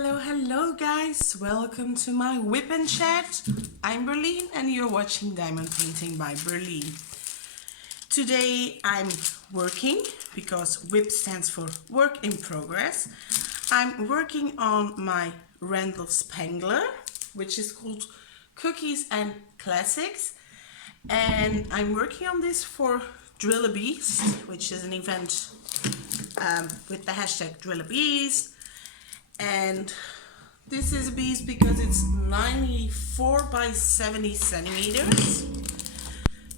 Hello guys, welcome to my WIP and chat. I'm Berlin and you're watching Diamond Painting by Berlin. Today I'm working because WIP stands for work in progress. I'm working on my Randall Spangler, which is called Cookies and Classics. And I'm working on this for Drill a Beast, which is an event with the hashtag Drill a Beast. And this is a beast because it's 94 by 70 centimeters.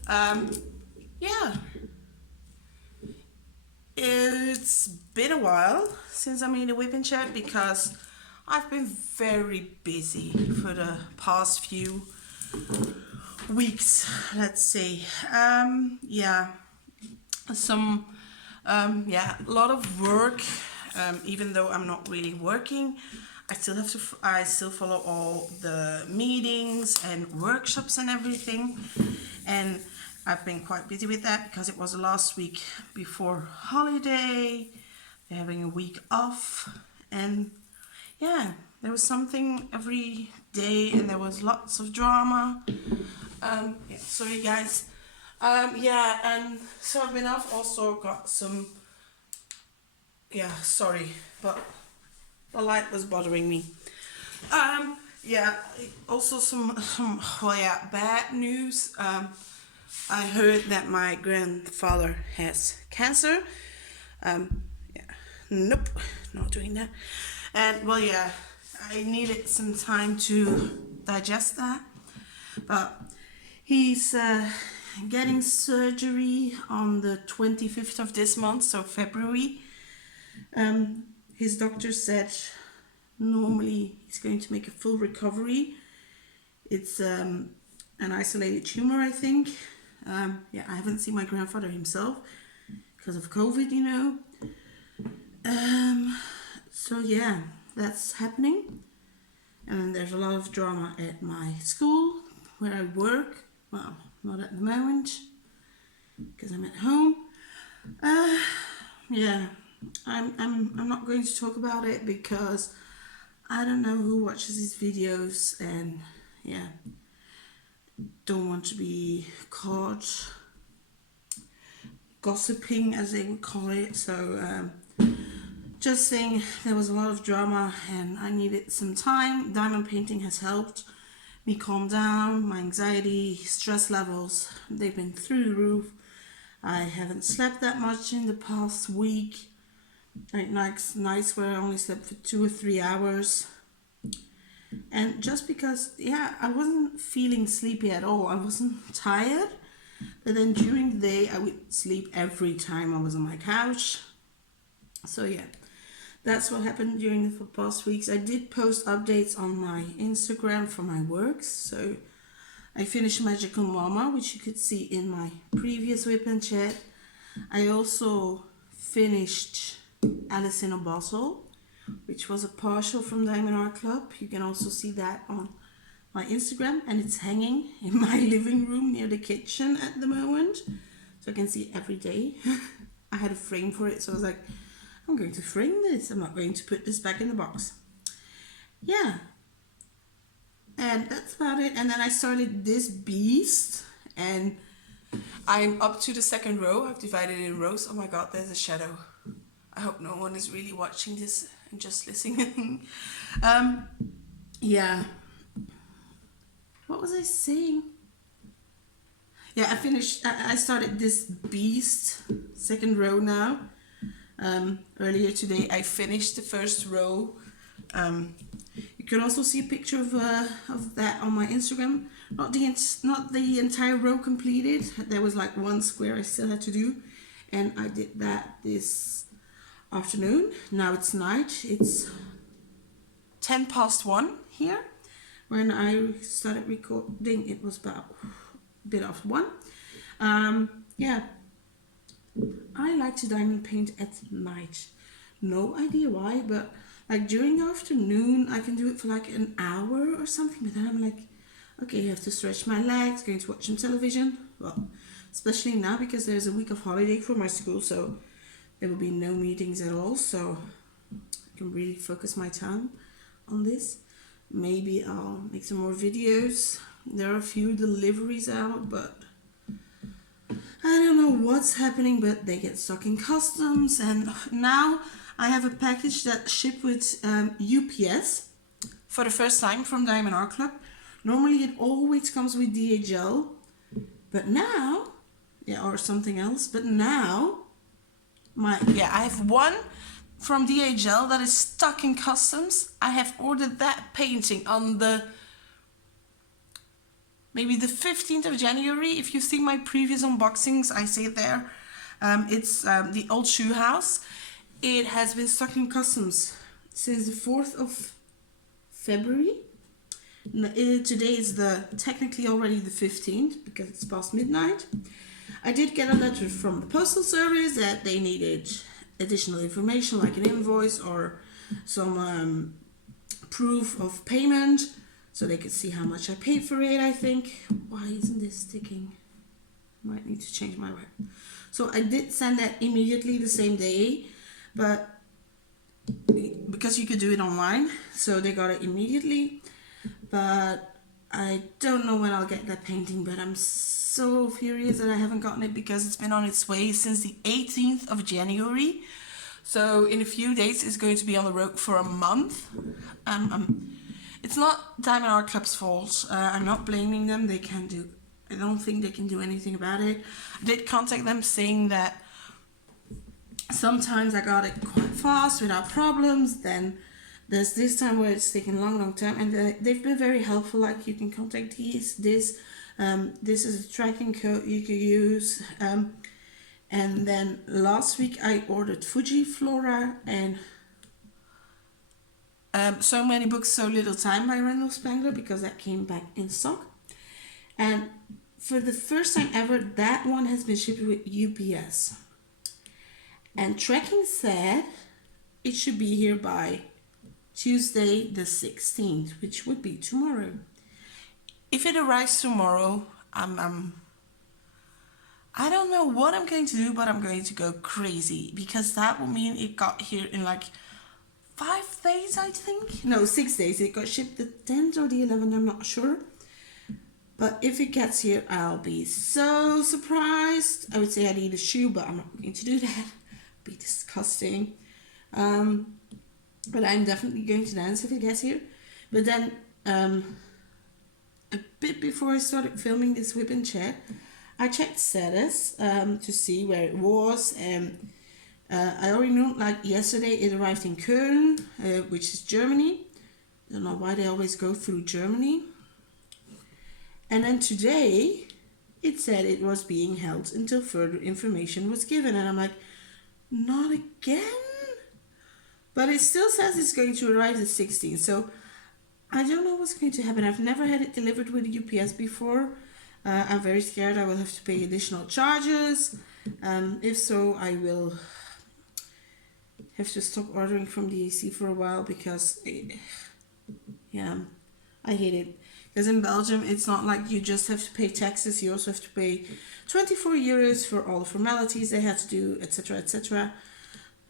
Yeah, it's been a while since I made a WIP and chat because I've been very busy for the past few weeks, let's say. A lot of work. Even though I'm not really working, I still follow all the meetings and workshops and everything, and I've been quite busy with that because it was the last week before holiday. They're having a week off, and yeah, there was something every day and there was lots of drama. Sorry guys. And so I've been off. Also got some, sorry, but the light was bothering me. Also some bad news. I heard that my grandfather has cancer. Nope, not doing that. And I needed some time to digest that. But he's getting surgery on the 25th of this month, so February. His doctor said normally he's going to make a full recovery. It's an isolated tumor, I think. I haven't seen my grandfather himself because of COVID, you know. That's happening. And there's a lot of drama at my school where I work. Well, not at the moment because I'm at home. I'm not going to talk about it because I don't know who watches these videos, and don't want to be caught gossiping, as they would call it. So just saying, there was a lot of drama and I needed some time. Diamond painting has helped me calm down. My anxiety, stress levels, they've been through the roof. I haven't slept that much in the past week. Like nights where I only slept for 2 or 3 hours. And just because, I wasn't feeling sleepy at all. I wasn't tired. But then during the day, I would sleep every time I was on my couch. So that's what happened during the past weeks. I did post updates on my Instagram for my works. So I finished Magical Mama, which you could see in my previous WIP and chat. I also finished Alice in a Bottle, which was a partial from Diamond Art Club. You can also see that on my Instagram, and it's hanging in my living room near the kitchen at the moment, so I can see it every day. I had a frame for it, so I was like, I'm going to frame this. I'm not going to put this back in the box. And that's about it. And then I started this beast, and I'm up to the second row. I've divided it in rows. Oh my god, there's a shadow. I hope no one is really watching this and just listening. What was I saying? I started this beast, second row now. Earlier today I finished the first row. You can also see a picture of that on my Instagram. Not the entire row completed. There was like one square I still had to do, and I did that this afternoon. Now it's night. It's 1:10 here. When I started recording, it was about a bit after 1. I like to diamond paint at night. No idea why, but like during the afternoon I can do it for like an hour or something, but then I'm like, okay, I have to stretch my legs, going to watch some television. Well, especially now because there's a week of holiday for my school, so there will be no meetings at all, so I can really focus my time on this. Maybe I'll make some more videos. There are a few deliveries out, but I don't know what's happening, but they get stuck in customs. And now I have a package that shipped with UPS for the first time from Diamond Art Club. Normally it always comes with DHL, but now, yeah, or something else, but now I have one from DHL that is stuck in customs. I have ordered that painting on maybe the 15th of January. If you've seen my previous unboxings, I say it there. It's the old shoe house. It has been stuck in customs since the 4th of February. Today is technically already the 15th because it's past midnight. I did get a letter from the postal service that they needed additional information like an invoice or some proof of payment so they could see how much I paid for it, I think. Why isn't this sticking? Might need to change my WIP. So I did send that immediately the same day, but because you could do it online, so they got it immediately. But I don't know when I'll get that painting, but I'm so furious that I haven't gotten it because it's been on its way since the 18th of January. So in a few days it's going to be on the road for a month. It's not Diamond Art Club's fault. I'm not blaming them. I don't think they can do anything about it. I did contact them saying that sometimes I got it quite fast without problems. Then there's this time where it's taking a long time, and they've been very helpful. Like, you can contact this is a tracking code you can use. And then last week I ordered Fuji Flora and So Many Books, So Little Time by Randall Spangler, because that came back in stock. And for the first time ever, that one has been shipped with UPS. And tracking said it should be here by Tuesday the 16th, which would be tomorrow. If it arrives tomorrow, I don't know what I'm going to do, but I'm going to go crazy, because that will mean it got here in like 5 days, I think. No, 6 days. It got shipped the 10th or the 11th, I'm not sure. But if it gets here, I'll be so surprised. I would say I need a shoe, but I'm not going to do that. It'd be disgusting. But I'm definitely going to dance if it gets here. But then, a bit before I started filming this whip and chat, I checked status to see where it was. I already knew, like yesterday, it arrived in Köln, which is Germany. I don't know why they always go through Germany. And then today, it said it was being held until further information was given. And I'm like, not again? But it still says it's going to arrive the 16th. So I don't know what's going to happen. I've never had it delivered with UPS before. I'm very scared I will have to pay additional charges. If so, I will have to stop ordering from the AC for a while, because I hate it. Because in Belgium, it's not like you just have to pay taxes. You also have to pay 24 euros for all the formalities they had to do, etc., etc.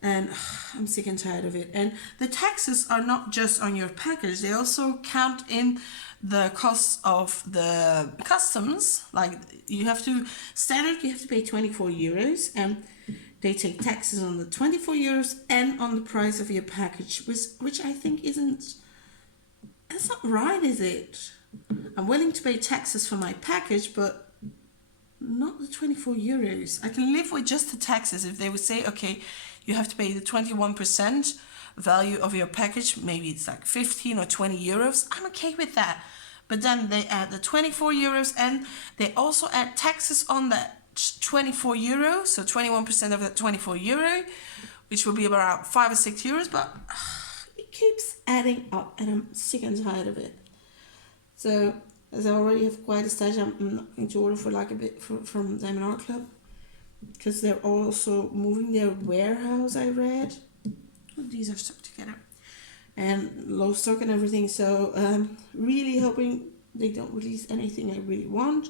And I'm sick and tired of it. And the taxes are not just on your package. They also count in the cost of the customs. Like, you have to pay 24 euros. And they take taxes on the 24 euros and on the price of your package. Which I think that's not right, is it? I'm willing to pay taxes for my package, but not the 24 euros. I can live with just the taxes if they would say, okay, you have to pay the 21% value of your package. Maybe it's like 15 or 20 euros. I'm okay with that. But then they add the 24 euros and they also add taxes on that 24 euros. So 21% of that 24 euro, which will be about 5 or 6 euros. But it keeps adding up and I'm sick and tired of it. So, as I already have quite a stash, I'm not going to order for like a bit from Diamond Art Club, because they're also moving their warehouse, I read. Oh, these are stuck together. And low stock and everything, so really hoping they don't release anything I really want.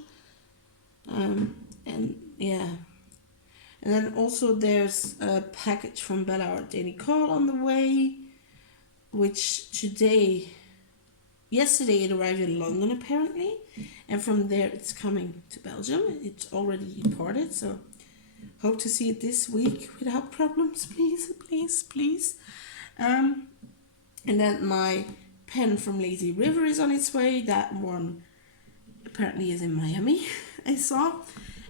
And yeah. And then also there's a package from Bella Art Daily Call on the way. which yesterday it arrived in London apparently, and from there it's coming to Belgium. It's already departed, so hope to see it this week without problems, please, please, please. And then my pen from Lazy River is on its way. That one apparently is in Miami, I saw.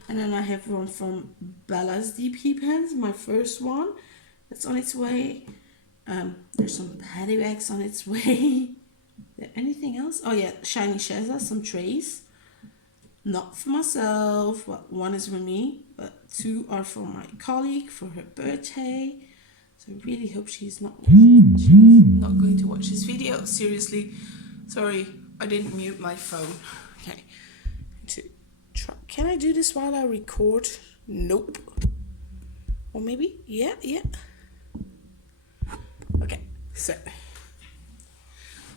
And then I have one from Bella's DP pens, my first one. That's on its way. There's some paddy bags on its way. Anything else? Oh yeah, Shiny Sheza, some trays. Not for myself, well, one is for me, but 2 are for my colleague for her birthday. So I really hope she's not going to watch this video. Seriously, sorry, I didn't mute my phone. Okay, can I do this while I record? Nope. Or maybe, yeah. Okay, so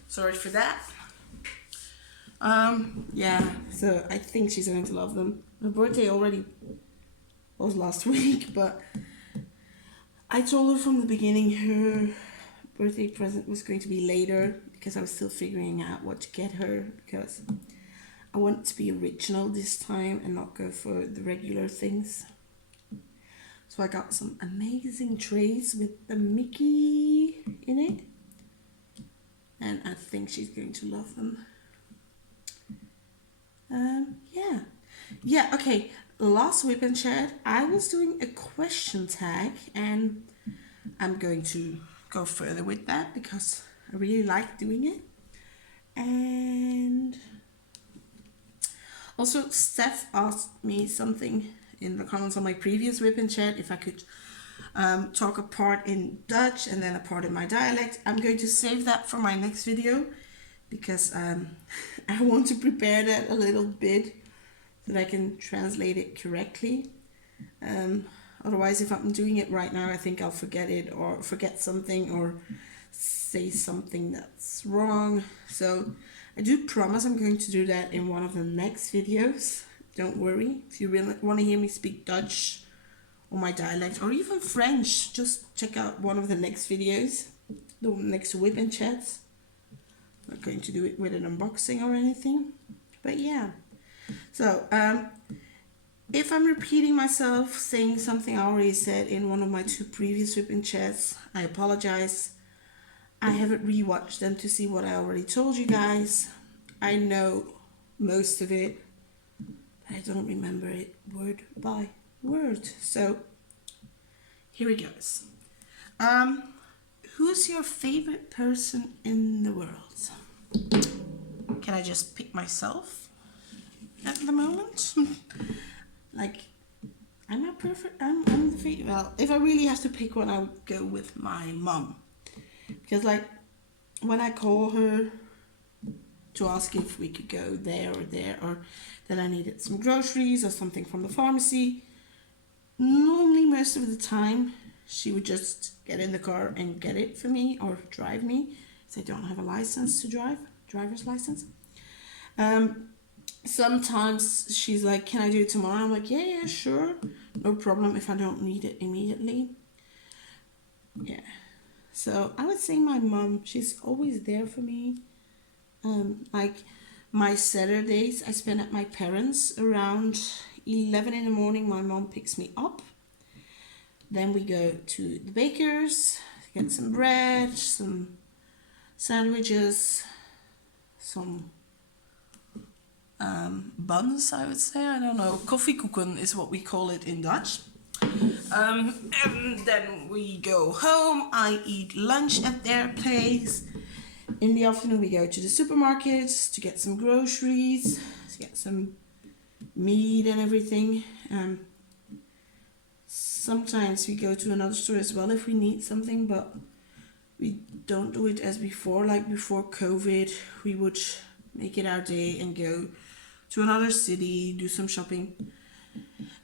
sorry for that. Yeah, so I think she's going to love them. Her birthday already was last week, but I told her from the beginning her birthday present was going to be later because I was still figuring out what to get her, because I want to be original this time and not go for the regular things. So I got some amazing trays with the Mickey in it, and I think she's going to love them. Yeah, okay. Last WIP and chat, I was doing a question tag, and I'm going to go further with that because I really like doing it. And also, Steph asked me something in the comments on my previous WIP and chat if I could talk a part in Dutch and then a part in my dialect. I'm going to save that for my next video because I want to prepare that a little bit so that I can translate it correctly. Otherwise, if I'm doing it right now, I think I'll forget it or forget something or say something that's wrong. So I do promise I'm going to do that in one of the next videos. Don't worry. If you really want to hear me speak Dutch or my dialect or even French, just check out one of the next videos, the next WIP and chats. I'm not going to do it with an unboxing or anything, but yeah. So if I'm repeating myself, saying something I already said in one of my 2 previous WIP and chats, I apologize. I haven't rewatched them to see what I already told you guys. I know most of it, but I don't remember it word by word. So here it goes. Who's your favorite person in the world? Can I just pick myself at the moment? Like, I'm not perfect. I'm the favorite. Well, if I really have to pick one, I would go with my mom. Because, like, when I call her to ask if we could go there, or that I needed some groceries or something from the pharmacy, normally most of the time she would just get in the car and get it for me or drive me, because I don't have a license to drive, driver's license. Sometimes she's like, can I do it tomorrow? I'm like, yeah, sure, no problem if I don't need it immediately. Yeah. So I would say my mom, she's always there for me. Like my Saturdays I spend at my parents' around 11 in the morning. My mom picks me up. Then we go to the baker's, get some bread, some sandwiches, some buns, I would say. I don't know. Koffiekoeken is what we call it in Dutch. And then we go home. I eat lunch at their place. In the afternoon we go to the supermarket to get some groceries, to get some meat and everything. Sometimes we go to another store as well if we need something, but we don't do it as before. Like before COVID, we would make it our day and go to another city, do some shopping.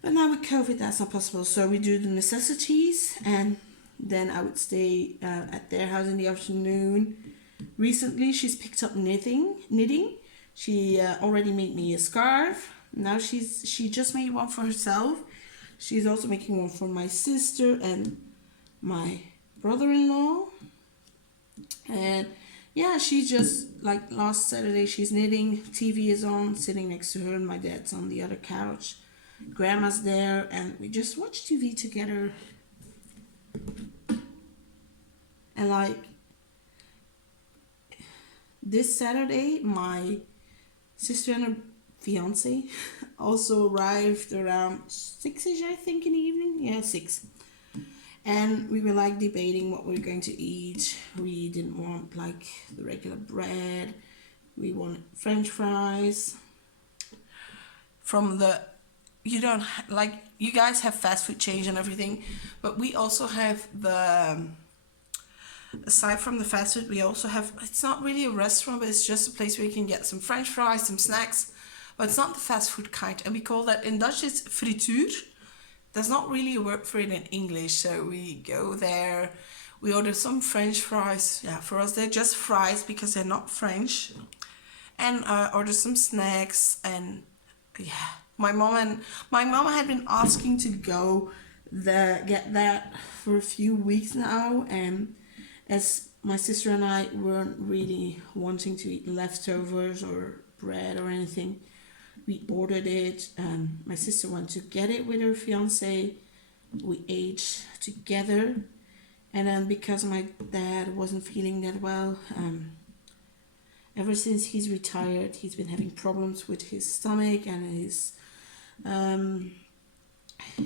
But now with COVID, that's not possible. So we do the necessities, and then I would stay at their house in the afternoon. Recently, she's picked up knitting. She already made me a scarf. Now she just made one for herself. She's also making one for my sister and my brother-in-law. And yeah, she just like last Saturday she's knitting, TV is on, sitting next to her, and my dad's on the other couch. Grandma's there, and we just watch TV together. And like this Saturday, my sister and her fiance also arrived around 6ish, I think, in the evening. Yeah, 6. And we were like debating what we were going to eat. We didn't want like the regular bread. We wanted French fries. From the, you don't like, you guys have fast food chains and everything, but we also have the, aside from the fast food, we also have, it's not really a restaurant, but it's just a place where you can get some French fries, some snacks, but it's not the fast food kind. And we call that, in Dutch it's frituur. There's not really a word for it in English, so we go there, we order some French fries. Yeah, for us they're just fries because they're not French. And order some snacks, and yeah, my mom had been asking to go get that for a few weeks now, and as my sister and I weren't really wanting to eat leftovers or bread or anything, we ordered it. My sister went to get it with her fiance. We ate together, and then because my dad wasn't feeling that well, ever since he's retired, he's been having problems with his stomach and his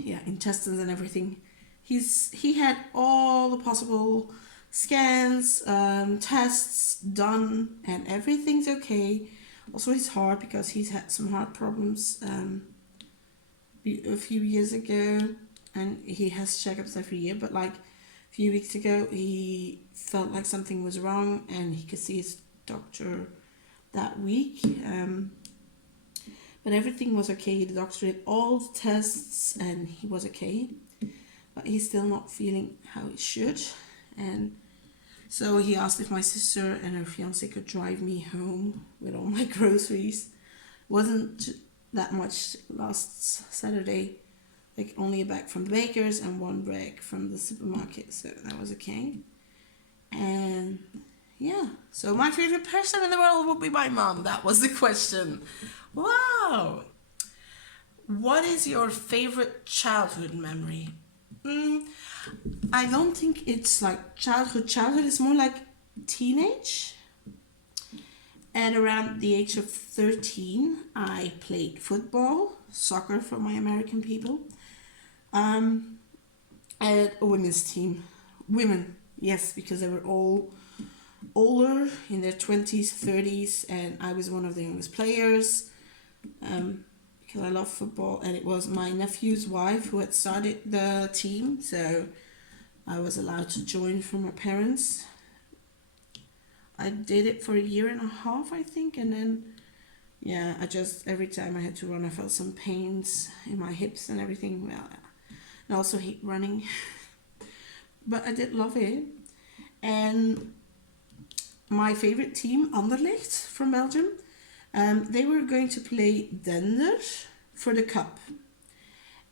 intestines and everything. He had all the possible scans, tests done, and everything's okay. Also his heart, because he's had some heart problems a few years ago, and he has checkups every year, but like a few weeks ago he felt like something was wrong, and he could see his doctor that week. But everything was okay. The doctor did all the tests and he was okay, but he's still not feeling how he should. And so he asked if my sister and her fiance could drive me home with all my groceries. Wasn't that much last Saturday, like only a bag from the baker's and one bag from the supermarket, so that was okay. And yeah, so my favorite person in the world would be my mom. That was the question. Wow. What is your favorite childhood memory? I don't think it's like childhood. Childhood is more like teenage. And around the age of 13, I played football, soccer for my American people, at a women's team. Women, yes, because they were all older, in their 20s, 30s, and I was one of the youngest players, because I love football, and it was my nephew's wife who had started the team, so I was allowed to join from my parents. I did it for a year and a half, I think, and then yeah, every time I had to run, I felt some pains in my hips and everything. Well, I also hate running, but I did love it. And my favorite team, Anderlecht from Belgium, they were going to play Dender for the cup.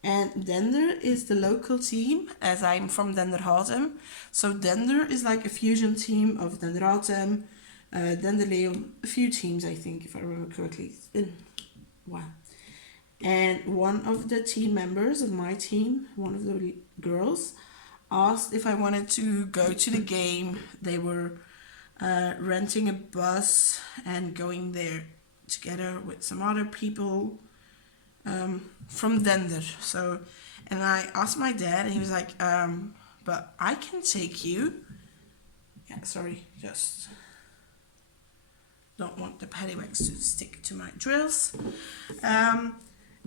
And Dender is the local team, as I'm from Denderhouten. So Dender is like a fusion team of Denderhouten, Denderleeuw, a few teams, I think, if I remember correctly. It's been a while. And one of the team members of my team, one of the girls, asked if I wanted to go to the game. They were renting a bus and going there together with some other people from Dender. So, and I asked my dad, and he was like, but I can take you. Yeah, sorry, just don't want the paddywhacks to stick to my drills.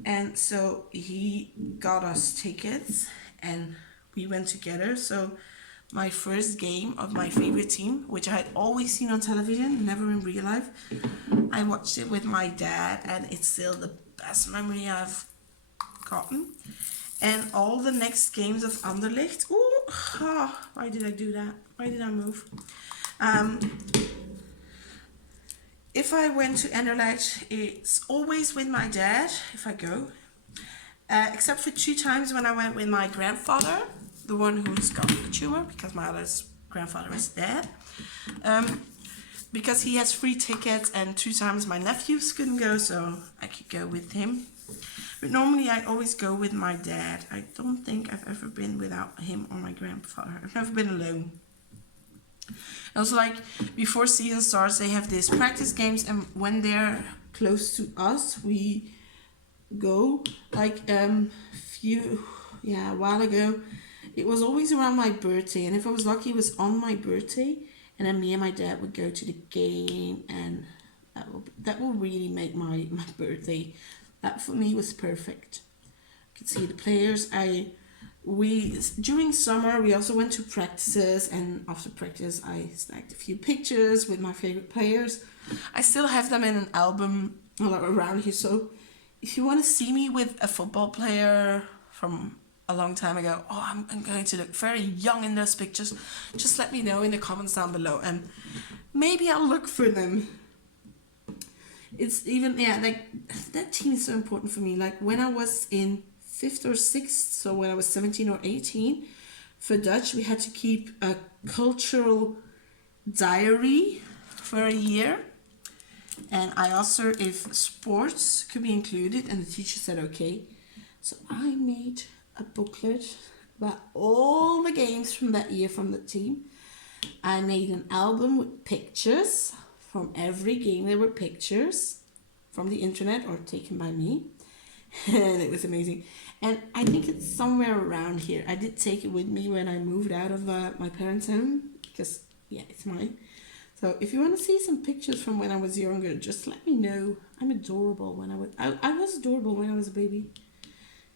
And so he got us tickets and we went together. So my first game of my favorite team, which I had always seen on television, never in real life, I watched it with my dad, and it's still the best memory I've gotten. And all the next games of Anderlecht, why did I do that? Why did I move? If I went to Anderlecht, it's always with my dad, if I go. Except for 2 times when I went with my grandfather, the one who's got the tumor, because my others grandfather is dead. Because he has free tickets and 2 times my nephews couldn't go, so I could go with him. But normally I always go with my dad. I don't think I've ever been without him or my grandfather. I've never been alone. Also, like, before season starts, they have these practice games, and when they're close to us, we go. Like, a while ago, it was always around my birthday, and if I was lucky, it was on my birthday, and then me and my dad would go to the game, and that will really make my birthday. That for me was perfect. You could see the players. During summer we also went to practices, and after practice I snagged a few pictures with my favorite players. I still have them in an album around here, so if you want to see me with a football player from a long time ago, I'm going to look very young in those pictures, just let me know in the comments down below, and maybe I'll look for them. It's even, like, that team is so important for me. Like, when I was in 5th or 6th, so when I was 17 or 18, for Dutch, we had to keep a cultural diary for a year. And I asked her if sports could be included, and the teacher said okay. So I made a booklet about all the games from that year from the team. I made an album with pictures. From every game there were pictures from the internet or taken by me. And it was amazing. And I think it's somewhere around here. I did take it with me when I moved out of my parents' home, because it's mine. So if you want to see some pictures from when I was younger, just let me know. I'm adorable when I was adorable when I was a baby.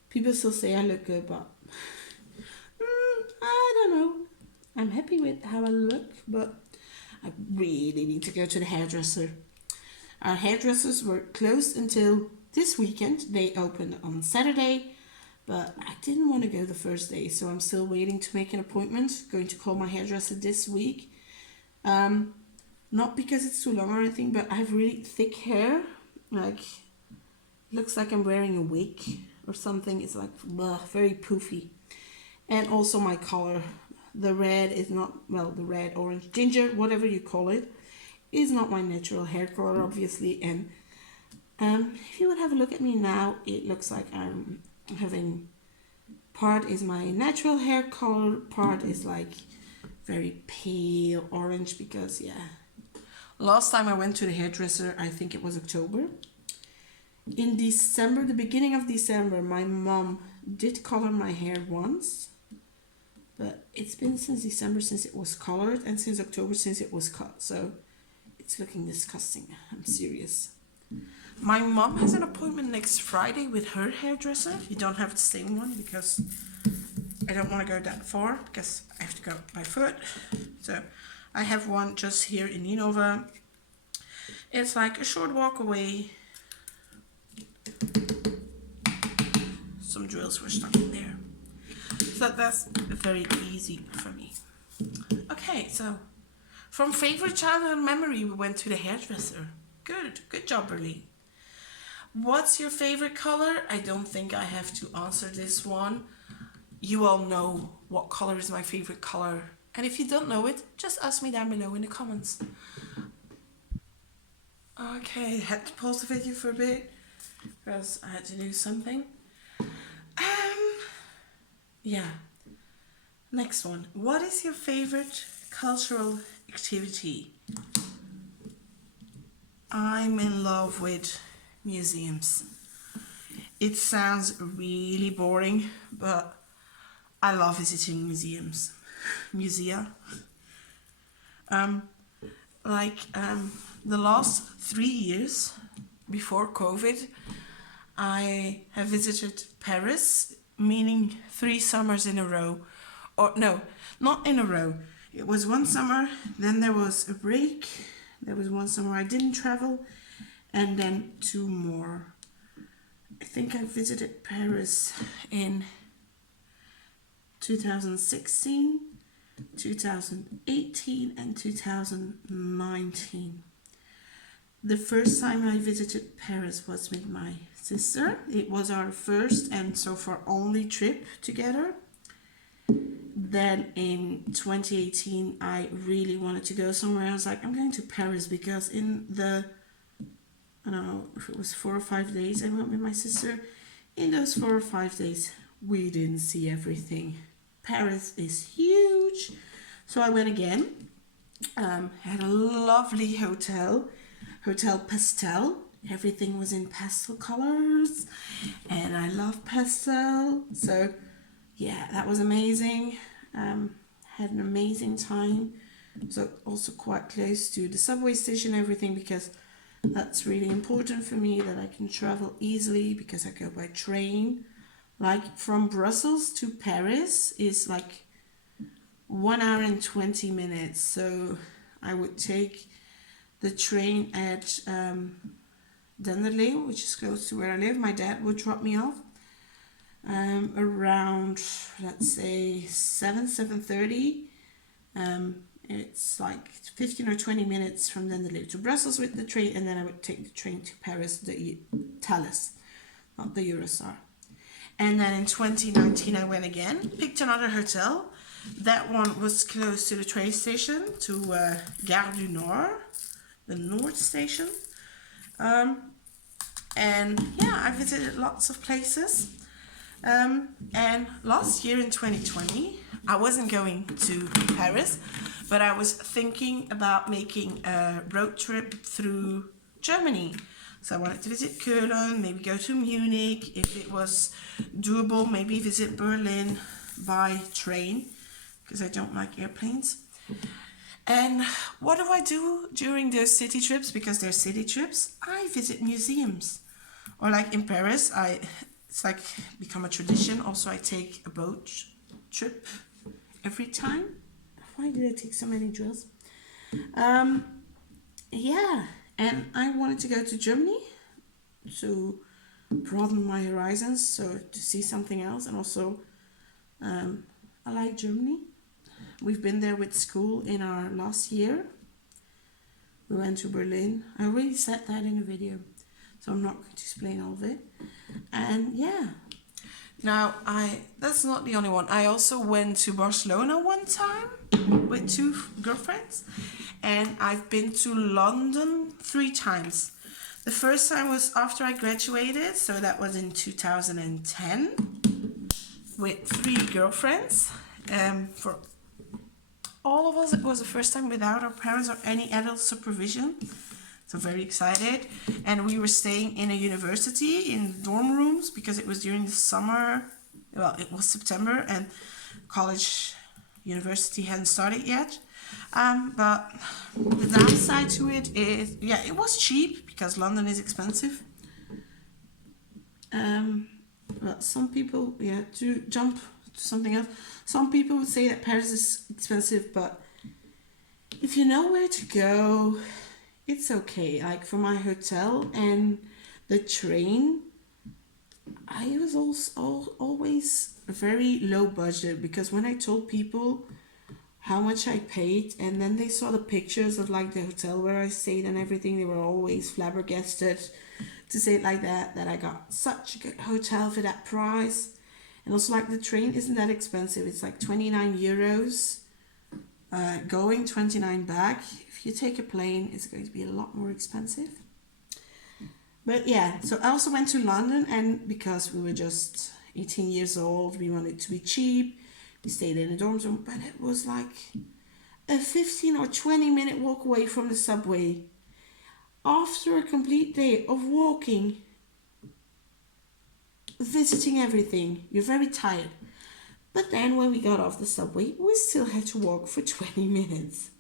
People still say I look good, but I don't know. I'm happy with how I look, but I really need to go to the hairdresser. Our hairdressers were closed until this weekend. They opened on Saturday, but I didn't want to go the first day, so I'm still waiting to make an appointment. Going to call my hairdresser this week. Not because it's too long or anything, but I have really thick hair. Like, looks like I'm wearing a wig or something. It's like very poofy. And also my color. The red is not, the red, orange, ginger, whatever you call it, is not my natural hair color, obviously. And if you would have a look at me now, it looks like I'm having, part is my natural hair color, part is like very pale orange, because last time I went to the hairdresser, I think it was October. In December, the beginning of December, my mom did color my hair once. But it's been since December since it was colored, and since October since it was cut. So it's looking disgusting. I'm serious. My mom has an appointment next Friday with her hairdresser. You don't have the same one because I don't want to go that far because I have to go by foot. So I have one just here in Ninova. It's like a short walk away. Some drills were stuck in there. So that's very easy for me. Okay, so from favorite childhood memory, we went to the hairdresser. Good job, Berlin. What's your favorite color? I don't think I have to answer this one. You all know what color is my favorite color. And if you don't know it, just ask me down below in the comments. Okay, I had to pause the video for a bit because I had to do something. Next one. What is your favorite cultural activity? I'm in love with museums. It sounds really boring, but I love visiting museums. Musea. The last 3 years before COVID, I have visited Paris, meaning 3 summers in a row. Or no, not in a row. It was one summer, then there was a break. There was one summer I didn't travel, and then 2 more. I think I visited Paris in 2016, 2018, and 2019. The first time I visited Paris was with my sister. It was our first and so far only trip together. then in 2018, I really wanted to go somewhere. I was like, I'm going to Paris because in the, I don't know if it was 4 or 5 days I went with my sister. In those 4 or 5 days, we didn't see everything. Paris is huge. So I went again. Had a lovely hotel Pastel. Everything was in pastel colors, and I love pastel. So yeah, that was amazing. Had an amazing time. So also quite close to the subway station, everything, because that's really important for me that I can travel easily because I go by train. Like from Brussels to Paris is like 1 hour and 20 minutes. So I would take the train at Denderleeuw, which is close to where I live. My dad would drop me off around, let's say, 7:30. It's like 15 or 20 minutes from Denderleeuw to Brussels with the train, and then I would take the train to Paris, the Thalys, not the Eurostar. And then in 2019 I went again, picked another hotel. That one was close to the train station, to Gare du Nord, the North Station. And yeah, I visited lots of places. And last year in 2020, I wasn't going to Paris, but I was thinking about making a road trip through Germany. So I wanted to visit Cologne, maybe go to Munich. If it was doable, maybe visit Berlin by train, because I don't like airplanes. And what do I do during those city trips? Because they're city trips, I visit museums. Or like in Paris, it's like become a tradition. Also, I take a boat trip every time. Why did I take so many drills? Yeah, and I wanted to go to Germany to broaden my horizons, so to see something else. And also, I like Germany. We've been there with school in our last year. We went to Berlin. I already said that in a video, so I'm not going to explain all of it. And yeah. Now, that's not the only one. I also went to Barcelona one time with 2 girlfriends. And I've been to London 3 times. The first time was after I graduated, so that was in 2010 with 3 girlfriends. For all of us, it was the first time without our parents or any adult supervision. So very excited. And we were staying in a university in dorm rooms because it was during the summer. Well, it was September and university hadn't started yet. But the downside to it is, yeah, it was cheap because London is expensive. But some people, yeah, to jump to something else, some people would say that Paris is expensive, but if you know where to go, it's okay. Like for my hotel and the train, I was also always very low budget, because when I told people how much I paid and then they saw the pictures of like the hotel where I stayed and everything, they were always flabbergasted, to say it like that I got such a good hotel for that price. And also like the train isn't that expensive. It's like 29 euros going, 29 back. If you take a plane, it's going to be a lot more expensive. But yeah, so I also went to London, and because we were just 18 years old, we wanted to be cheap. We stayed in a dorm room, but it was like a 15 or 20 minute walk away from the subway. After a complete day of walking, visiting everything, you're very tired. But then when we got off the subway, we still had to walk for 20 minutes.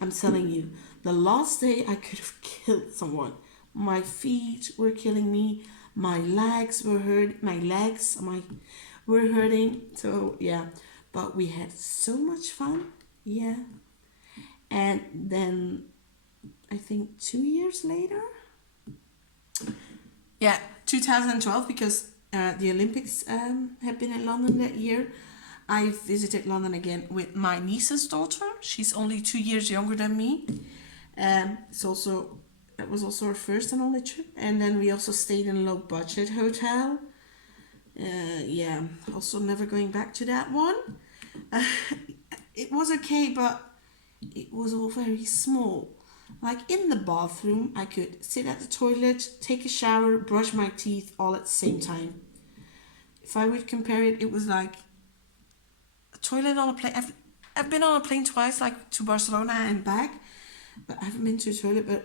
I'm telling you, the last day I could have killed someone. My feet were killing me. My legs were hurting. So yeah, but we had so much fun. Yeah. And then I think 2 years later, 2012, because the Olympics have been in London that year, I visited London again with my niece's daughter. She's only 2 years younger than me. That was also our first and only trip. And then we also stayed in a low budget hotel. Also never going back to that one. It was okay, but it was all very small. Like in the bathroom, I could sit at the toilet, take a shower, brush my teeth all at the same time. If I would compare it, it was like a toilet on a plane. I've been on a plane twice, like to Barcelona and back, but I haven't been to a toilet. But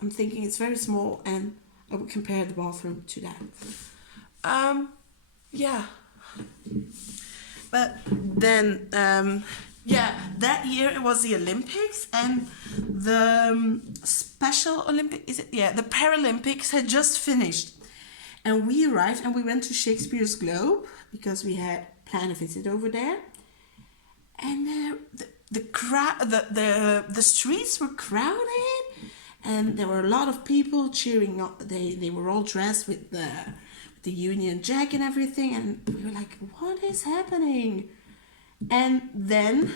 I'm thinking it's very small, and I would compare the bathroom to that. Yeah. But then, that year it was the Olympics, and the Special Olympic, is it? Yeah, the Paralympics had just finished. And we arrived and we went to Shakespeare's Globe because we had planned a visit over there. And the streets were crowded, and there were a lot of people cheering up. They were all dressed with the Union Jack and everything, and we were like, what is happening? And then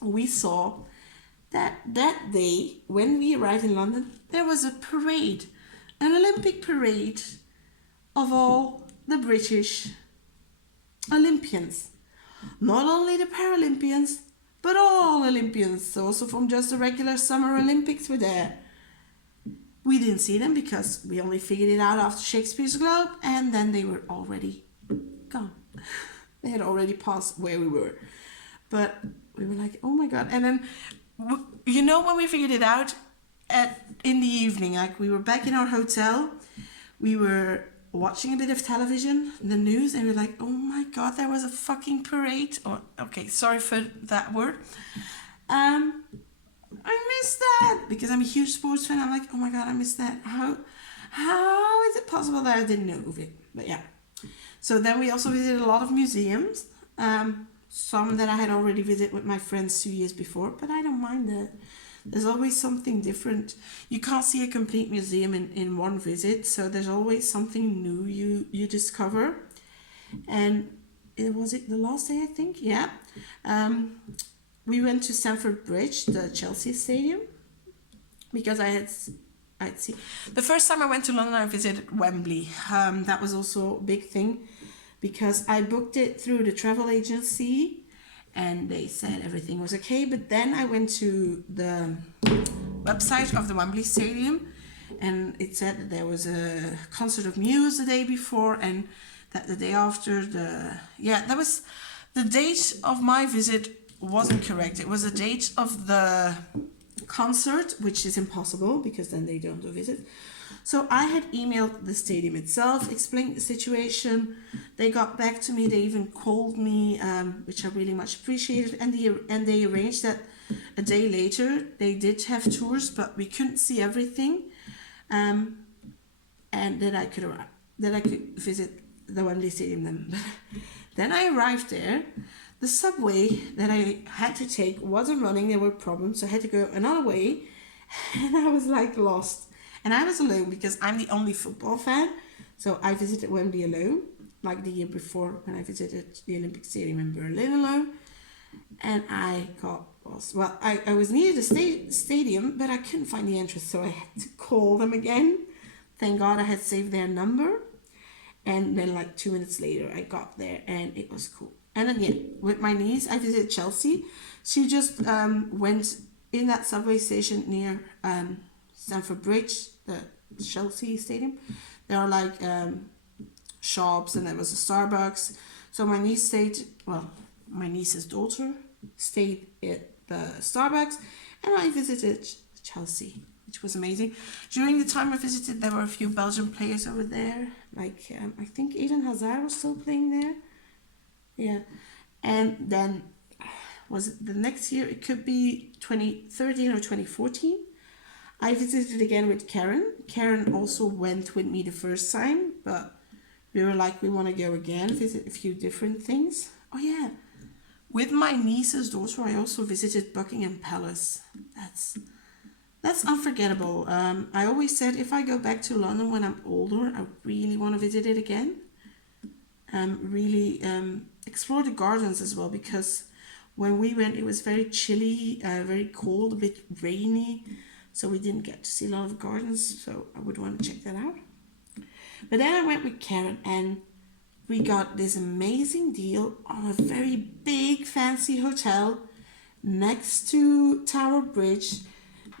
we saw that day when we arrived in London, there was a parade, an Olympic parade of all the British Olympians. Not only the Paralympians, but all Olympians, also from just the regular Summer Olympics were there. We didn't see them because we only figured it out after Shakespeare's Globe, and then they were already gone. They had already passed where we were. But we were like, oh my God. And then, when we figured it out in the evening, like we were back in our hotel, we were watching a bit of television, the news, and we're like, oh my God, there was a fucking parade. Or, okay, sorry for that word. I missed that because I'm a huge sports fan. I'm like, oh my God, I missed that. How is it possible that I didn't know of it? But yeah. So then we also visited a lot of museums. Some that I had already visited with my friends 2 years before, but I don't mind that. There's always something different. You can't see a complete museum in one visit, so there's always something new you discover. And was it the last day, I think? Yeah. We went to Stamford Bridge, the Chelsea stadium, because I'd see. The first time I went to London, I visited Wembley. That was also a big thing because I booked it through the travel agency, and they said everything was okay. But then I went to the website of the Wembley Stadium, and it said that there was a concert of Muse the day before, and that the day after that was the date of my visit wasn't correct. It was the date of the concert, which is impossible because then they don't do visits. So I had emailed the stadium itself, explained the situation. They got back to me. They even called me, which I really much appreciated. And they arranged that a day later they did have tours, but we couldn't see everything. And that I could visit the Wembley Stadium then. Then I arrived there. The subway that I had to take wasn't running. There were problems, so I had to go another way. And I was like lost. And I was alone because I'm the only football fan. So I visited Wembley alone, like the year before when I visited the Olympic Stadium in Berlin alone. And I got lost. Well, I was near the stadium, but I couldn't find the entrance, so I had to call them again. Thank God I had saved their number. And then like 2 minutes later, I got there and it was cool. And then with my niece, I visited Chelsea. She just went in that subway station near Stamford Bridge, the Chelsea Stadium. There are like shops, and there was a Starbucks. So my niece's daughter stayed at the Starbucks, and I visited Chelsea, which was amazing. During the time I visited, there were a few Belgian players over there. Like I think Eden Hazard was still playing there. Yeah, and then was it the next year? It could be 2013 or 2014. I visited again with Karen. Karen also went with me the first time, but we were like, we want to go again, visit a few different things. Oh yeah, with my niece's daughter, I also visited Buckingham Palace. That's unforgettable. I always said if I go back to London when I'm older, I really want to visit it again. Really explore the gardens as well, because when we went it was very chilly, very cold, a bit rainy, so we didn't get to see a lot of gardens, so I would want to check that out. But then I went with Karen, and we got this amazing deal on a very big fancy hotel next to Tower Bridge.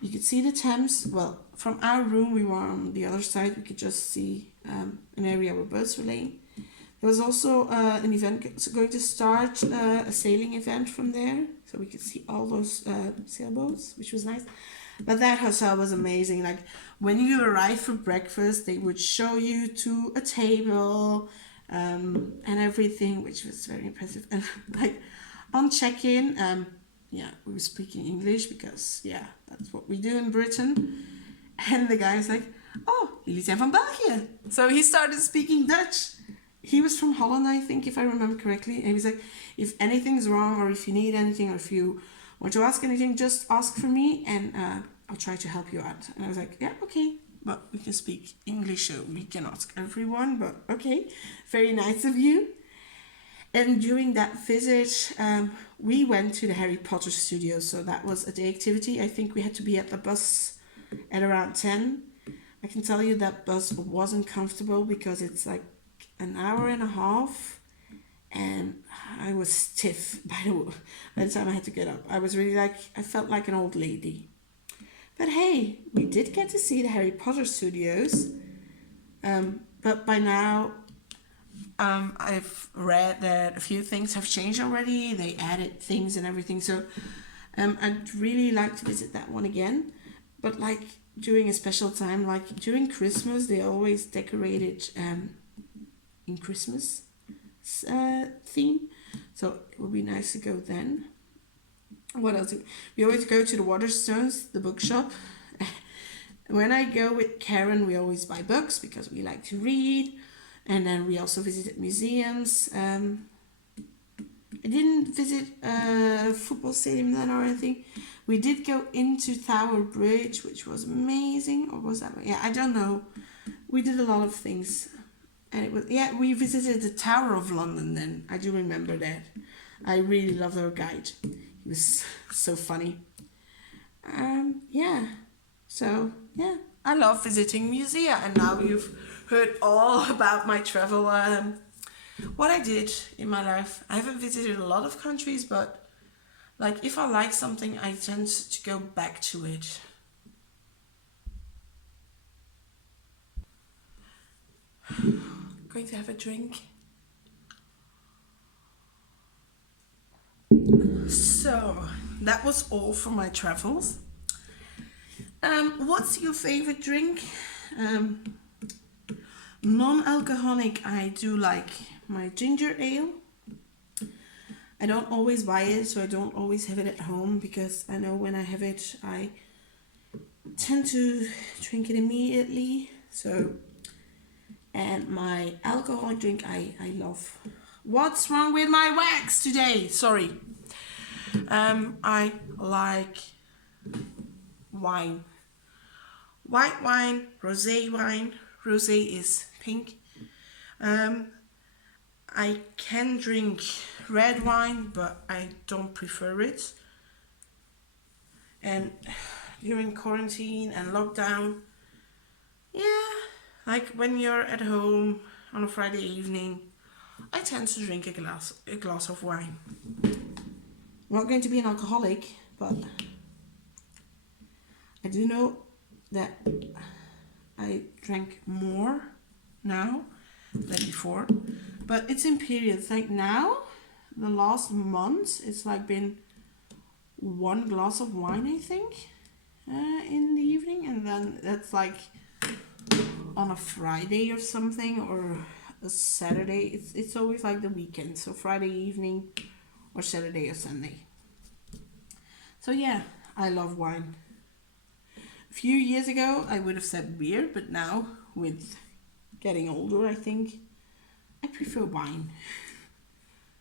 You could see the Thames. Well, from our room, we were on the other side. We could just see an area where boats were laying. There was also an event going to start, a sailing event from there. So we could see all those sailboats, which was nice. But that hotel was amazing. Like when you arrive for breakfast, they would show you to a table and everything, which was very impressive. And like on check-in, yeah, we were speaking English because, yeah, that's what we do in Britain. And the guy's like, oh, jullie zijn van België. So he started speaking Dutch. He was from Holland, I think, if I remember correctly. And he was like, if anything's wrong or if you need anything or if you want to ask anything, just ask for me and I'll try to help you out. And I was like, yeah, okay. But we can speak English, so we can ask everyone. But okay, very nice of you. And during that visit, we went to the Harry Potter studio. So that was a day activity. I think we had to be at the bus at around 10. I can tell you that bus wasn't comfortable because it's like an hour and a half. And I was stiff by the time I had to get up. I was really like, I felt like an old lady. But hey, we did get to see the Harry Potter studios. But by now, I've read that a few things have changed already. They added things and everything. So I'd really like to visit that one again. But like during a special time, like during Christmas, they always decorated in Christmas theme. So it would be nice to go then. What else? We always go to the Waterstones, the bookshop. When I go with Karen, we always buy books because we like to read. And then we also visited museums. I didn't visit a football stadium then or anything. We did go into Tower Bridge, which was amazing. Or was that? Yeah, I don't know. We did a lot of things. And it was, yeah, we visited the Tower of London then. I do remember that. I really loved our guide. He was so funny. Yeah. So, yeah. I love visiting museums. And now you've heard all about my travel, what I did in my life. I haven't visited a lot of countries, but like if I like something, I tend to go back to it. Going to have a drink. So that was all for my travels. What's your favorite drink? Non-alcoholic, I do like my ginger ale. I don't always buy it, so I don't always have it at home because I know when I have it, I tend to drink it immediately. So, and my alcoholic drink, I love. What's wrong with my wax today? Sorry. I like wine. White wine, rosé wine. Rosé is pink. I can drink red wine, but I don't prefer it. And during quarantine and lockdown, yeah, like when you're at home on a Friday evening, I tend to drink a glass of wine. I'm not going to be an alcoholic, but I do know that I drank more now than before, but it's in periods. Like now, the last month, it's like been one glass of wine, I think, in the evening, and then that's like on a Friday or something, or a Saturday. It's always like the weekend, so Friday evening or Saturday or Sunday. So yeah, I love wine. A few years ago, I would have said beer, but now, with getting older, I think I prefer wine.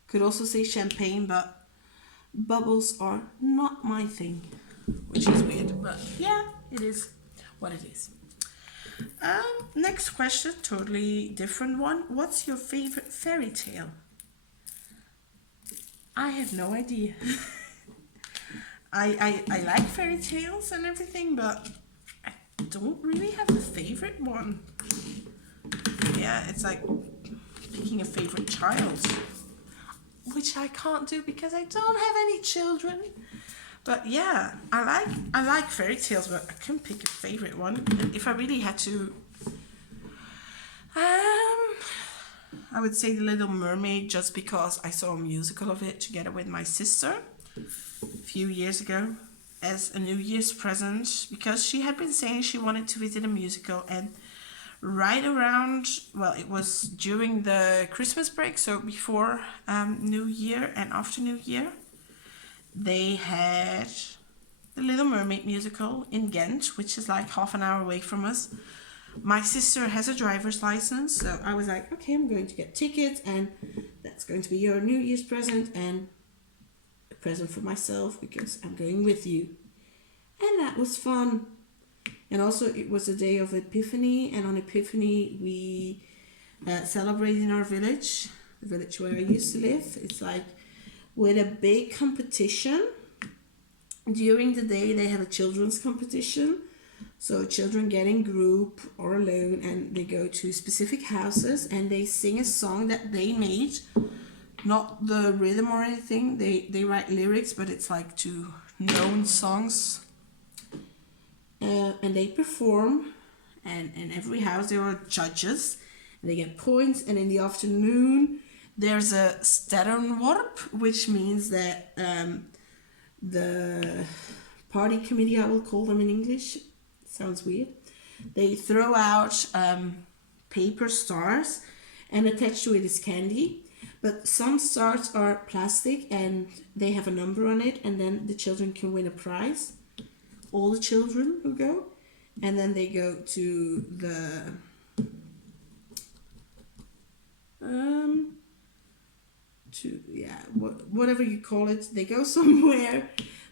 Could also say champagne, but bubbles are not my thing, which is weird, but yeah, it is what it is. Next question, totally different one. What's your favorite fairy tale? I have no idea. I like fairy tales and everything, but I don't really have a favorite one. Yeah, it's like picking a favorite child, which I can't do because I don't have any children. But yeah, I like fairy tales, but I couldn't pick a favorite one. And if I really had to, I would say The Little Mermaid, just because I saw a musical of it together with my sister a few years ago as a New Year's present, because she had been saying she wanted to visit a musical, and right around, well, it was during the Christmas break, so before New Year and after New Year, they had the Little Mermaid musical in Ghent, which is like half an hour away from us. My sister has a driver's license, so I was like, okay, I'm going to get tickets, and that's going to be your New Year's present and a present for myself because I'm going with you. And that was fun. And also it was a day of Epiphany, and on Epiphany we celebrated in our village, the village where I used to live. It's like with a big competition. During the day they have a children's competition. So children get in group or alone, and they go to specific houses and they sing a song that they made. Not the rhythm or anything. They write lyrics, but it's like to known songs. And they perform, and in every house there are judges, and they get points. And in the afternoon there's a sterrenworp, which means that the party committee, I will call them in English, sounds weird, they throw out paper stars, and attached to it is candy. But some stars are plastic and they have a number on it, and then the children can win a prize. All the children who go, and then they go to the whatever you call it, they go somewhere,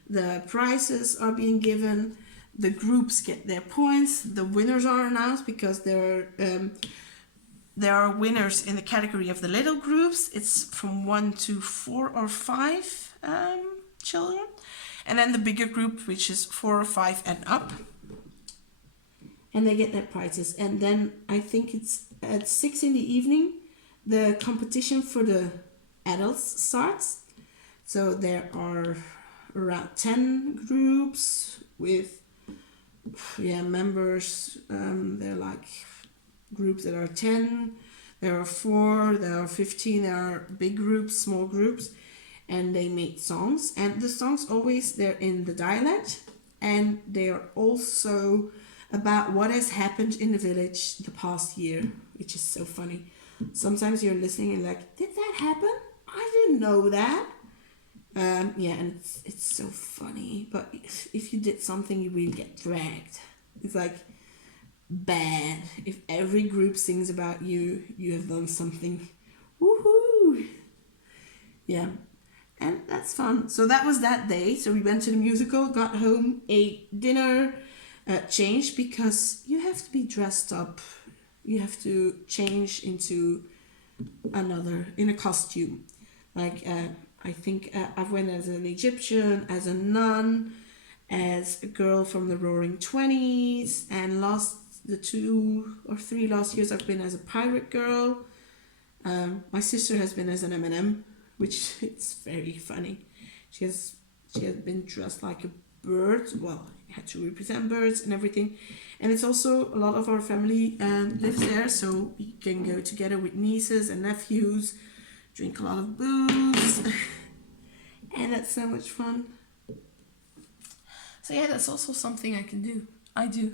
the prizes are being given, the groups get their points, the winners are announced, because there are winners in the category of the little groups. It's from 1 to 4 or 5 children. And then the bigger group, which is 4 or 5 and up. And they get their prizes. And then I think it's at 6 in the evening, the competition for the adults starts. So there are around 10 groups with members. They're like groups that are 10. There are 4, there are 15, there are big groups, small groups. And they make songs, and the songs always, they're in the dialect, and they are also about what has happened in the village the past year, which is so funny. Sometimes you're listening and like, did that happen? I didn't know that. And it's so funny. But if you did something, you will get dragged. It's like bad. If every group sings about you, you have done something. Woohoo! Yeah. And that's fun. So that was that day. So we went to the musical, got home, ate dinner, changed, because you have to be dressed up. You have to change into in a costume. Like, I think I went as an Egyptian, as a nun, as a girl from the Roaring Twenties, and the 2 or 3 last years I've been as a pirate girl. My sister has been as an M&M, which is very funny. She has been dressed like a bird. Well, had to represent birds and everything. And it's also, a lot of our family lives there, so we can go together with nieces and nephews, drink a lot of booze, and that's so much fun. So yeah, that's also something I do.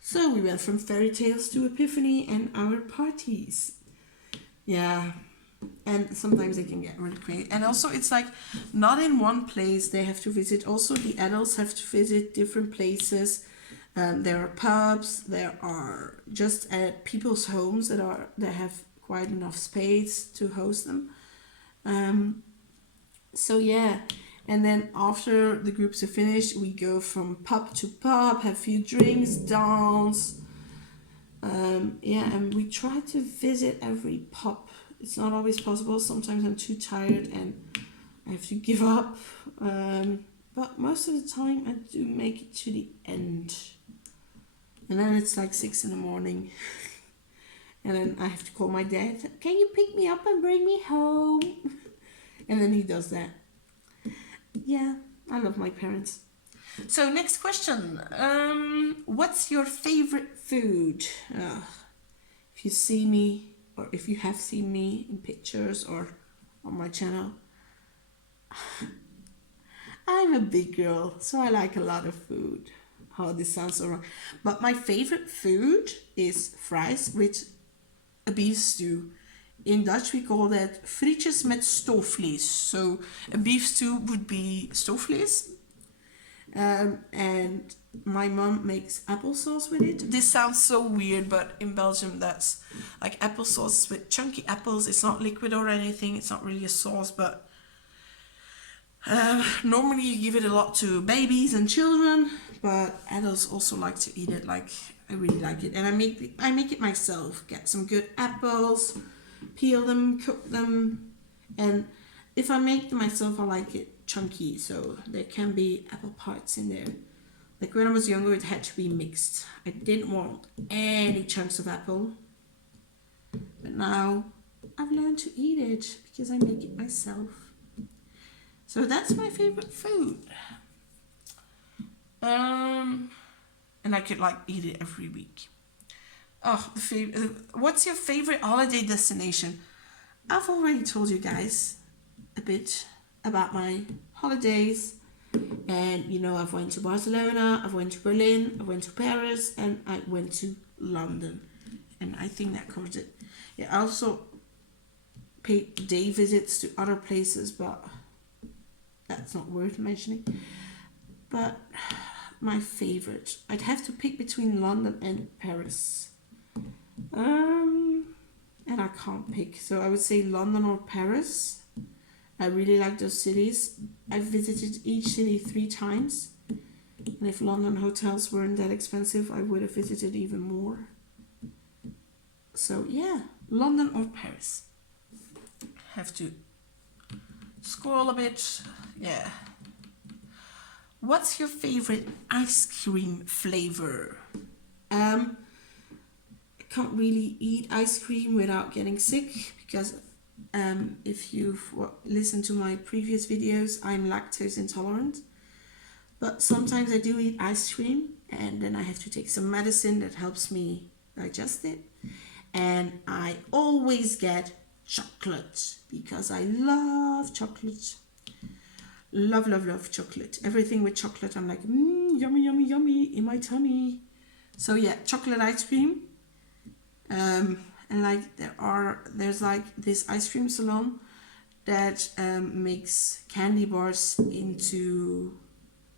So we went from fairy tales to Epiphany and our parties. Yeah. And sometimes they can get really crazy. And also it's like, not in one place they have to visit. Also the adults have to visit different places. There are pubs, there are just at people's homes that have quite enough space to host them. So yeah. And then after the groups are finished, we go from pub to pub, have a few drinks, dance. And we try to visit every pub. It's not always possible. Sometimes I'm too tired and I have to give up. But most of the time I do make it to the end. And then it's like 6 in the morning. And then I have to call my dad. Can you pick me up and bring me home? And then he does that. Yeah, I love my parents. So next question. What's your favorite food? If you see me, or if you have seen me in pictures or on my channel, I'm a big girl, so I like a lot of food. Oh, this sounds so wrong. But my favorite food is fries with a beef stew. In Dutch we call that frietjes met stoofvlees. So a beef stew would be stoofvlees. And my mom makes applesauce with it. This sounds so weird, but in Belgium that's like applesauce with chunky apples. It's not liquid or anything. It's not really a sauce, but normally you give it a lot to babies and children, but adults also like to eat it. Like, I really like it, and I make it myself. Get some good apples, peel them, cook them, and if I make them myself, I like it chunky, so there can be apple parts in there. Like when I was younger, it had to be mixed. I didn't want any chunks of apple, but now I've learned to eat it because I make it myself. So that's my favorite food. And I could like eat it every week. Oh, what's your favorite holiday destination? I've already told you guys a bit about my holidays. And you know, I've went to Barcelona, I've went to Berlin, I went to Paris, and I went to London. And I think that covers it. Yeah, I also paid day visits to other places, but that's not worth mentioning. But my favorite, I'd have to pick between London and Paris. And I can't pick, so I would say London or Paris. I really like those cities. I've visited each city 3 times. And if London hotels weren't that expensive, I would have visited even more. So yeah, London or Paris. Have to scroll a bit. Yeah. What's your favorite ice cream flavor? I can't really eat ice cream without getting sick because if you've listened to my previous videos, I'm lactose intolerant. But sometimes I do eat ice cream and then I have to take some medicine that helps me digest it. And I always get chocolate because I love chocolate. Love chocolate. Everything with chocolate, I'm like, yummy, yummy, yummy in my tummy. So yeah, chocolate ice cream. And like there's like this ice cream salon that makes candy bars into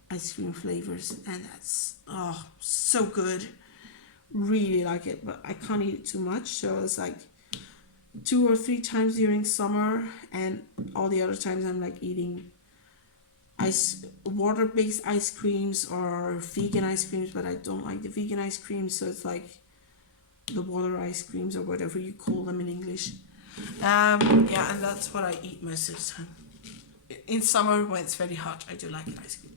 ice cream flavors, and that's so good. Really like it, but I can't eat it too much, so it's like 2 or 3 times during summer, and all the other times I'm like eating water-based ice creams or vegan ice creams, but I don't like the vegan ice creams, so it's like the water ice creams or whatever you call them in English. Yeah, and that's what I eat most of the time. In summer when it's very hot, I do like ice cream.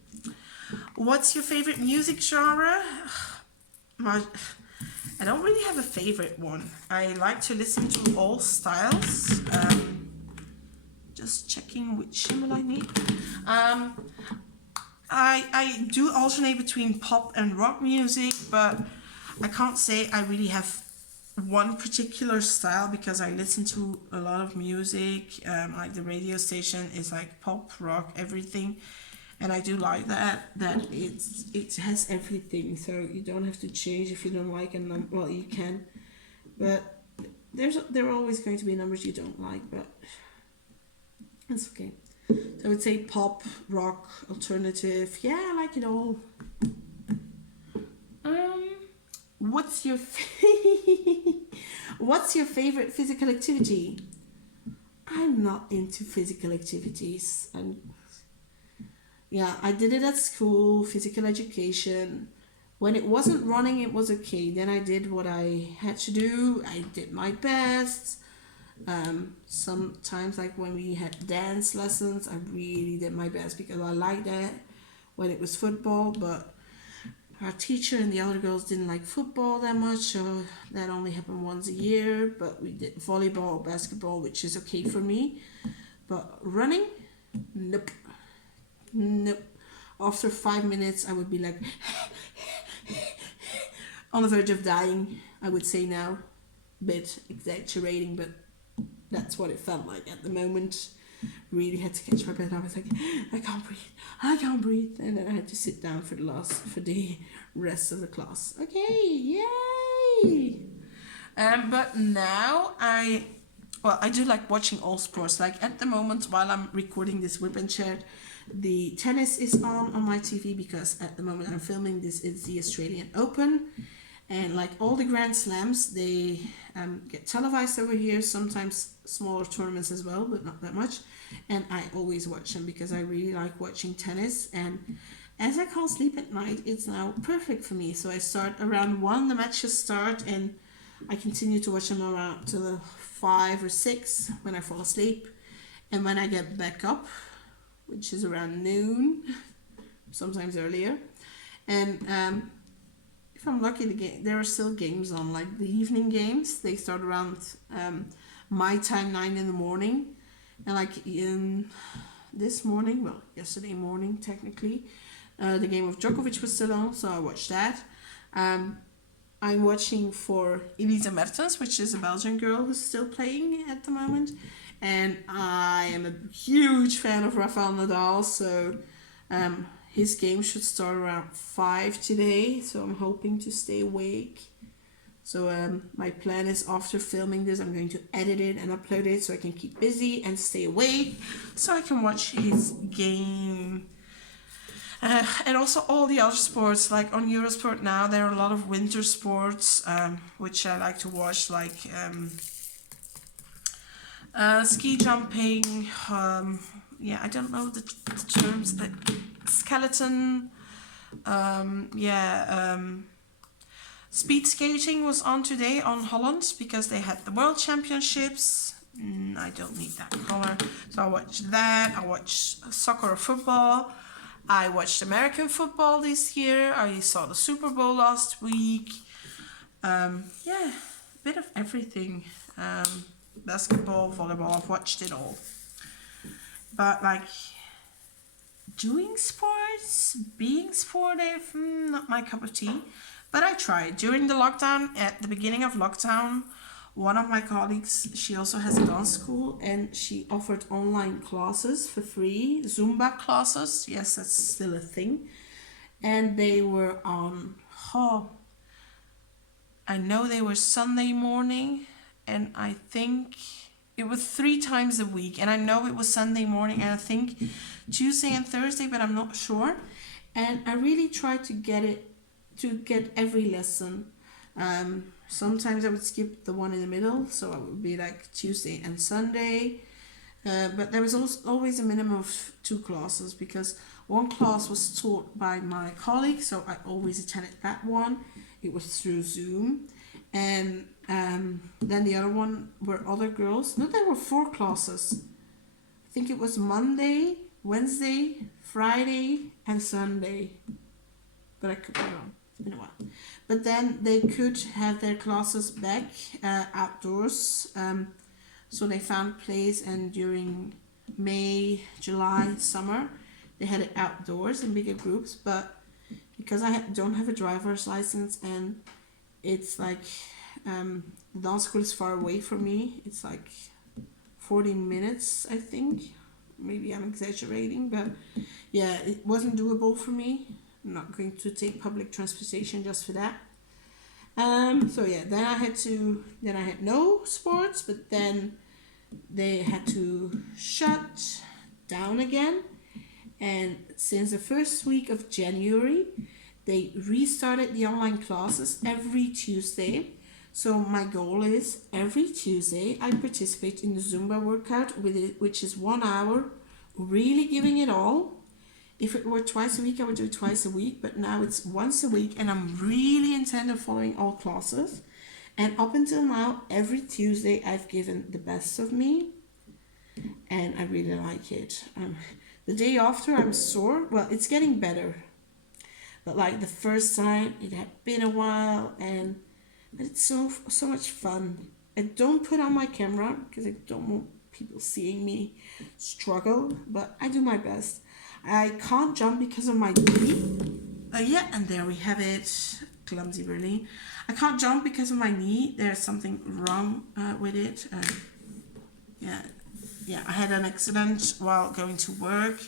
What's your favorite music genre? I don't really have a favorite one. I like to listen to all styles. Just checking which symbol I need. I do alternate between pop and rock music, but I can't say I really have one particular style because I listen to a lot of music. Like the radio station is like pop, rock, everything, and I do like that it has everything, so you don't have to change if you don't like a number. Well, you can, but there are always going to be numbers you don't like, but that's okay. So I would say pop, rock, alternative. Yeah, I like it all. What's your favorite physical activity? I'm not into physical activities. I did it at school, physical education. When it wasn't running, it was okay. Then I did what I had to do. I did my best. Sometimes, like when we had dance lessons, I really did my best because I liked that when it was football, but our teacher and the other girls didn't like football that much, so that only happened once a year. But we did volleyball, basketball, which is okay for me. But running, nope, nope. After 5 minutes, I would be like on the verge of dying. I would say now, bit exaggerating, but that's what it felt like at the moment. Really had to catch my breath. I was like, I can't breathe, and then I had to sit down for the rest of the class. Okay, yay! But now I do like watching all sports. Like at the moment, while I'm recording this whip and chat, the tennis is on my TV because at the moment I'm filming this, it's the Australian Open. And like all the Grand Slams, they get televised over here, sometimes smaller tournaments as well, but not that much. And I always watch them because I really like watching tennis. And as I can't sleep at night, it's now perfect for me. So I start around 1, the matches start, and I continue to watch them around till 5 or 6 when I fall asleep. And when I get back up, which is around noon, sometimes earlier, and if I'm lucky, there are still games on, like the evening games. They start around my time, 9 in the morning. And like this morning, well, yesterday morning technically, the game of Djokovic was still on, so I watched that. I'm watching for Elisa Mertens, which is a Belgian girl who's still playing at the moment. And I am a huge fan of Rafael Nadal, so his game should start around 5 today, so I'm hoping to stay awake. So my plan is after filming this, I'm going to edit it and upload it so I can keep busy and stay awake, so I can watch his game. And also all the other sports, like on Eurosport now, there are a lot of winter sports, which I like to watch, like ski jumping, I don't know the terms, skeleton, speed skating was on today on Holland because they had the World Championships. I don't need that color, so I watched that. I watched soccer or football. I watched American football this year. I saw the Super Bowl last week. A bit of everything. Basketball, volleyball, I've watched it all. But like doing sports, being sportive, not my cup of tea. But I tried. During the lockdown, at the beginning of lockdown, one of my colleagues, she also has a dance school, and she offered online classes for free, Zumba classes. Yes, that's still a thing. And they were on, I know they were Sunday morning, and I think it was 3 times a week. And I know it was Sunday morning, and I think Tuesday and Thursday, but I'm not sure. And I really tried to get every lesson. Sometimes I would skip the one in the middle, so it would be like Tuesday and Sunday. But there was always a minimum of 2 classes because one class was taught by my colleague, so I always attended that one. It was through Zoom. And then the other one were other girls. No, there were 4 classes. I think it was Monday, Wednesday, Friday, and Sunday. But I could be wrong. It's been a while. But then they could have their classes back outdoors. So they found place, and during May, July, summer, they had it outdoors in bigger groups. But because I don't have a driver's license, and it's like the dance school is far away from me. It's like 40 minutes, I think. Maybe I'm exaggerating, but yeah, it wasn't doable for me. I'm not going to take public transportation just for that. Then I had no sports, but then they had to shut down again. And since the first week of January, they restarted the online classes every Tuesday. So my goal is every Tuesday I participate in the Zumba workout with it, which is 1 hour, really giving it all. If it were twice a week, I would do it twice a week, but now it's once a week, and I'm really intent on following all classes. And up until now, every Tuesday I've given the best of me, and I really like it. The day after I'm sore. Well, it's getting better, But like the first time, it had been a while, and it's so much fun. I don't put on my camera because I don't want people seeing me struggle, but I do my best. I can't jump because of my knee. Yeah, and there we have it. Clumsy Berlin. I can't jump because of my knee. There's something wrong with it. Yeah, I had an accident while going to work,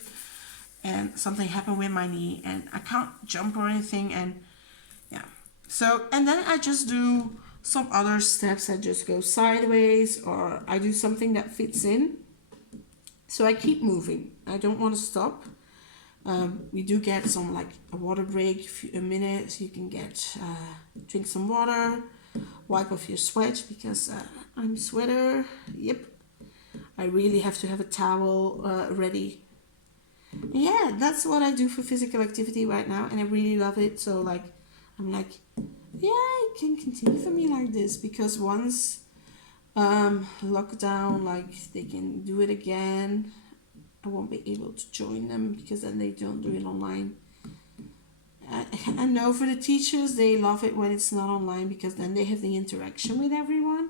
and something happened with my knee, and I can't jump or anything. And yeah, so and then I just do some other steps. I just go sideways, or I do something that fits in. So I keep moving. I don't want to stop. We do get some like a water break, a minute. You can get drink some water, wipe off your sweat because I'm a sweater. Yep, I really have to have a towel ready. Yeah, that's what I do for physical activity right now, and I really love it. So like, I'm like, yeah, it can continue for me like this because once lockdown, like they can do it again. I won't be able to join them because then they don't do it online. I know for the teachers, they love it when it's not online because then they have the interaction with everyone.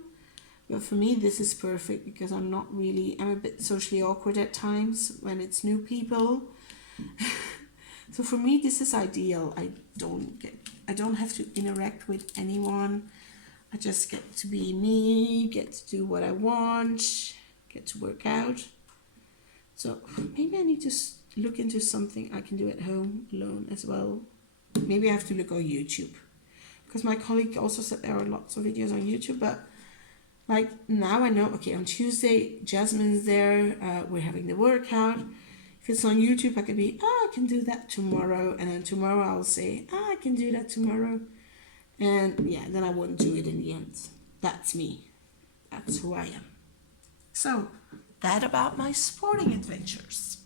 But for me, this is perfect because I'm a bit socially awkward at times when it's new people. So for me, this is ideal. I don't have to interact with anyone. I just get to be me, get to do what I want, get to work out. So maybe I need to look into something I can do at home alone as well. Maybe I have to look on YouTube. Because my colleague also said there are lots of videos on YouTube, but like now I know, okay, on Tuesday, Jasmine's there, we're having the workout. If it's on YouTube, I could be, I can do that tomorrow. And then tomorrow I'll say, I can do that tomorrow. And yeah, then I won't do it in the end. That's me. That's who I am. So, that about my sporting adventures.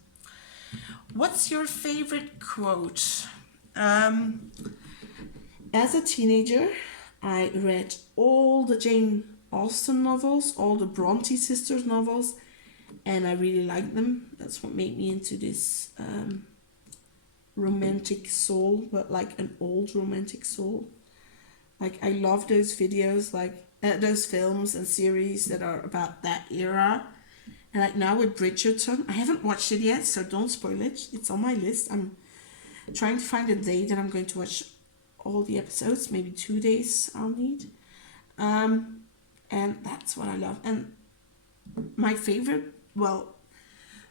What's your favorite quote? As a teenager, I read all the Jane Austen novels, all the Bronte sisters novels, and I really liked them. That's what made me into this romantic soul, but like an old romantic soul. Like I love those videos, like those films and series that are about that era. And like now with Bridgerton, I haven't watched it yet, so don't spoil it. It's on my list. I'm trying to find a day that I'm going to watch all the episodes. Maybe 2 days I'll need. And that's what I love. And my favorite, well,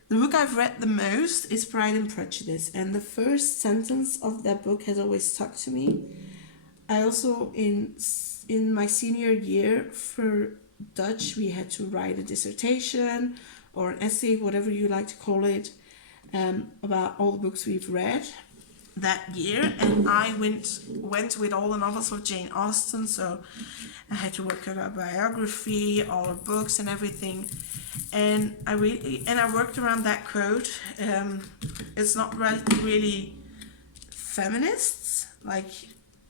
the book I've read the most is Pride and Prejudice. And the first sentence of that book has always stuck to me. I also, in my senior year for Dutch, we had to write a dissertation or an essay, whatever you like to call it, about all the books we've read that year. And I went with all the novels of Jane Austen, so I had to work on a biography, all her books and everything. And I worked around that quote. It's not really feminists, like,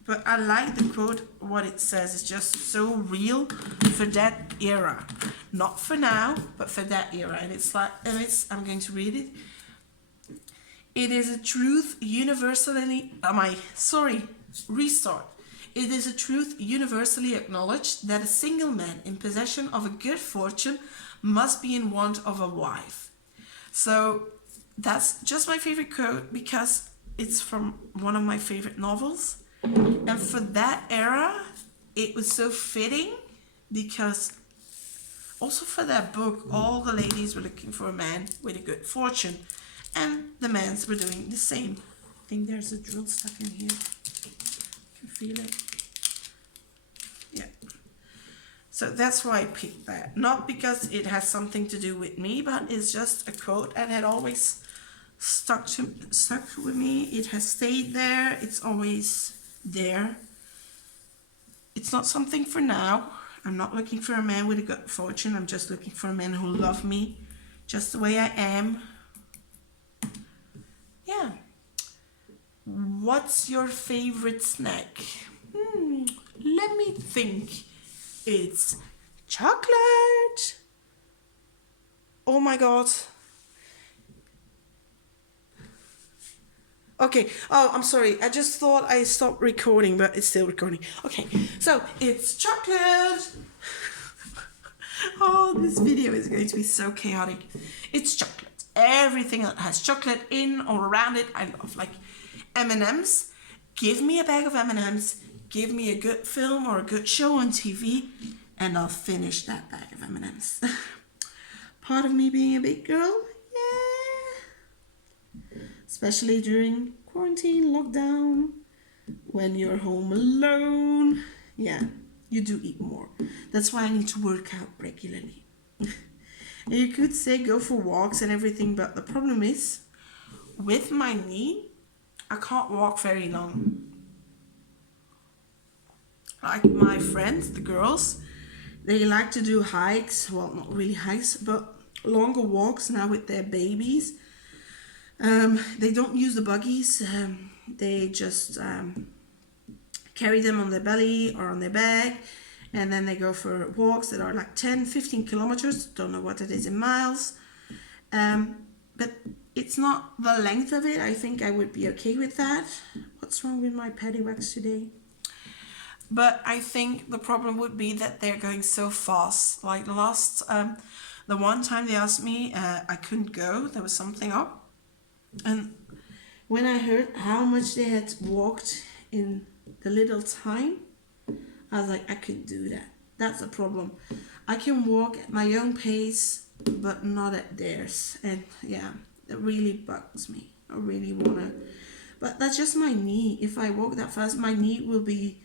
but I like the quote, what it says. It's just so real for that era. Not for now, but for that era. And I'm going to read it. It is a truth universally, It is a truth universally acknowledged that a single man in possession of a good fortune must be in want of a wife. So that's just my favorite quote because it's from one of my favorite novels. And for that era, it was so fitting because also for that book, all the ladies were looking for a man with a good fortune and the men were doing the same. I think there's a drill stuck in here. I can feel it. Yeah. So that's why I picked that. Not because it has something to do with me, but it's just a quote that had always stuck with me. It has stayed there. It's always there. It's not something for now. I'm not looking for a man with a good fortune. I'm just looking for a man who loves me just the way I am. Yeah. What's your favorite snack? Let me think. It's chocolate. Oh my god. Okay. Oh, I'm sorry. I just thought I stopped recording, but it's still recording. Okay. So it's chocolate. Oh, this video is going to be so chaotic. It's chocolate. Everything that has chocolate in or around it, I love. Like M&Ms. Give me a bag of M&Ms. Give me a good film or a good show on TV, and I'll finish that bag of M&Ms. Part of me being a big girl, yeah. Especially during quarantine, lockdown, when you're home alone. Yeah, you do eat more. That's why I need to work out regularly. And you could say go for walks and everything, but the problem is, with my knee, I can't walk very long. Like my friends, the girls, they like to do hikes. Well, not really hikes, but longer walks now with their babies. They don't use the buggies. They just carry them on their belly or on their back, and then they go for walks that are like 10-15 kilometers. Don't know what it is in miles, but it's not the length of it. I think I would be okay with that. What's wrong with my paddy wax today? But I think the problem would be that they're going so fast. Like the one time they asked me, I couldn't go. There was something up, and when I heard how much they had walked in the little time, I was like, I couldn't do that. That's the problem. I can walk at my own pace, but not at theirs. And yeah, it really bugs me. I really wanna, but that's just my knee. If I walk that fast, my knee will be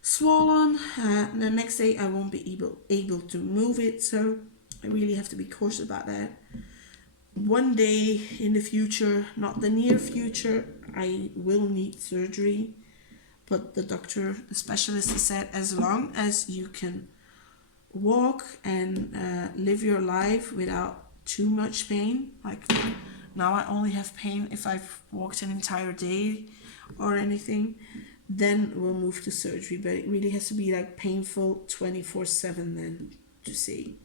swollen. The next day I won't be able to move it. So I really have to be cautious about that. One day in the future, not the near future, I will need surgery. But the doctor, the specialist, has said as long as you can walk and live your life without too much pain. Like now I only have pain if I've walked an entire day or anything, then we'll move to surgery. But it really has to be like painful 24/7 then to see.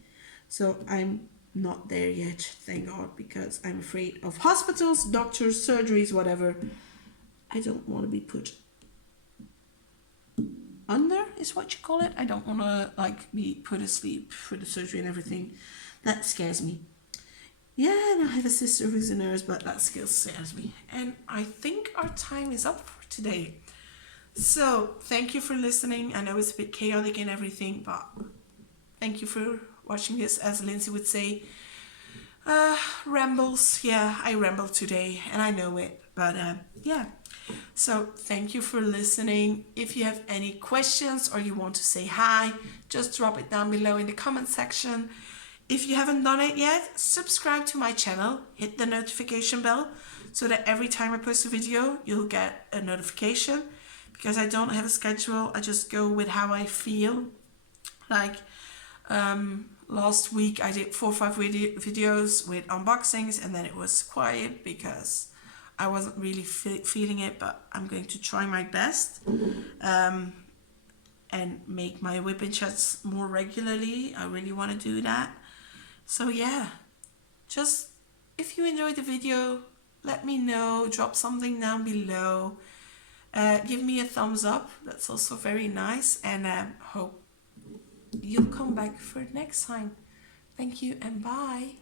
So I'm not there yet, thank God, because I'm afraid of hospitals, doctors, surgeries, whatever. I don't want to be put under, is what you call it. I don't want to like be put asleep for the surgery and everything. That scares me. Yeah, and I have a sister who's a nurse, but that still scares me. And I think our time is up for today. So thank you for listening. I know it's a bit chaotic and everything, but thank you for watching this. As Lindsay would say, rambles. Yeah, I rambled today and I know it, but yeah. So thank you for listening. If you have any questions or you want to say hi, just drop it down below in the comment section. If you haven't done it yet, subscribe to my channel, hit the notification bell so that every time I post a video, you'll get a notification. Because I don't have a schedule, I just go with how I feel. Like last week I did 4 or 5 videos with unboxings, and then it was quiet because I wasn't really feeling it, but I'm going to try my best and make my WIP and chats more regularly. I really want to do that. So yeah, just if you enjoyed the video, let me know, drop something down below. Give me a thumbs up, that's also very nice, and hope you'll come back for next time. Thank you and bye.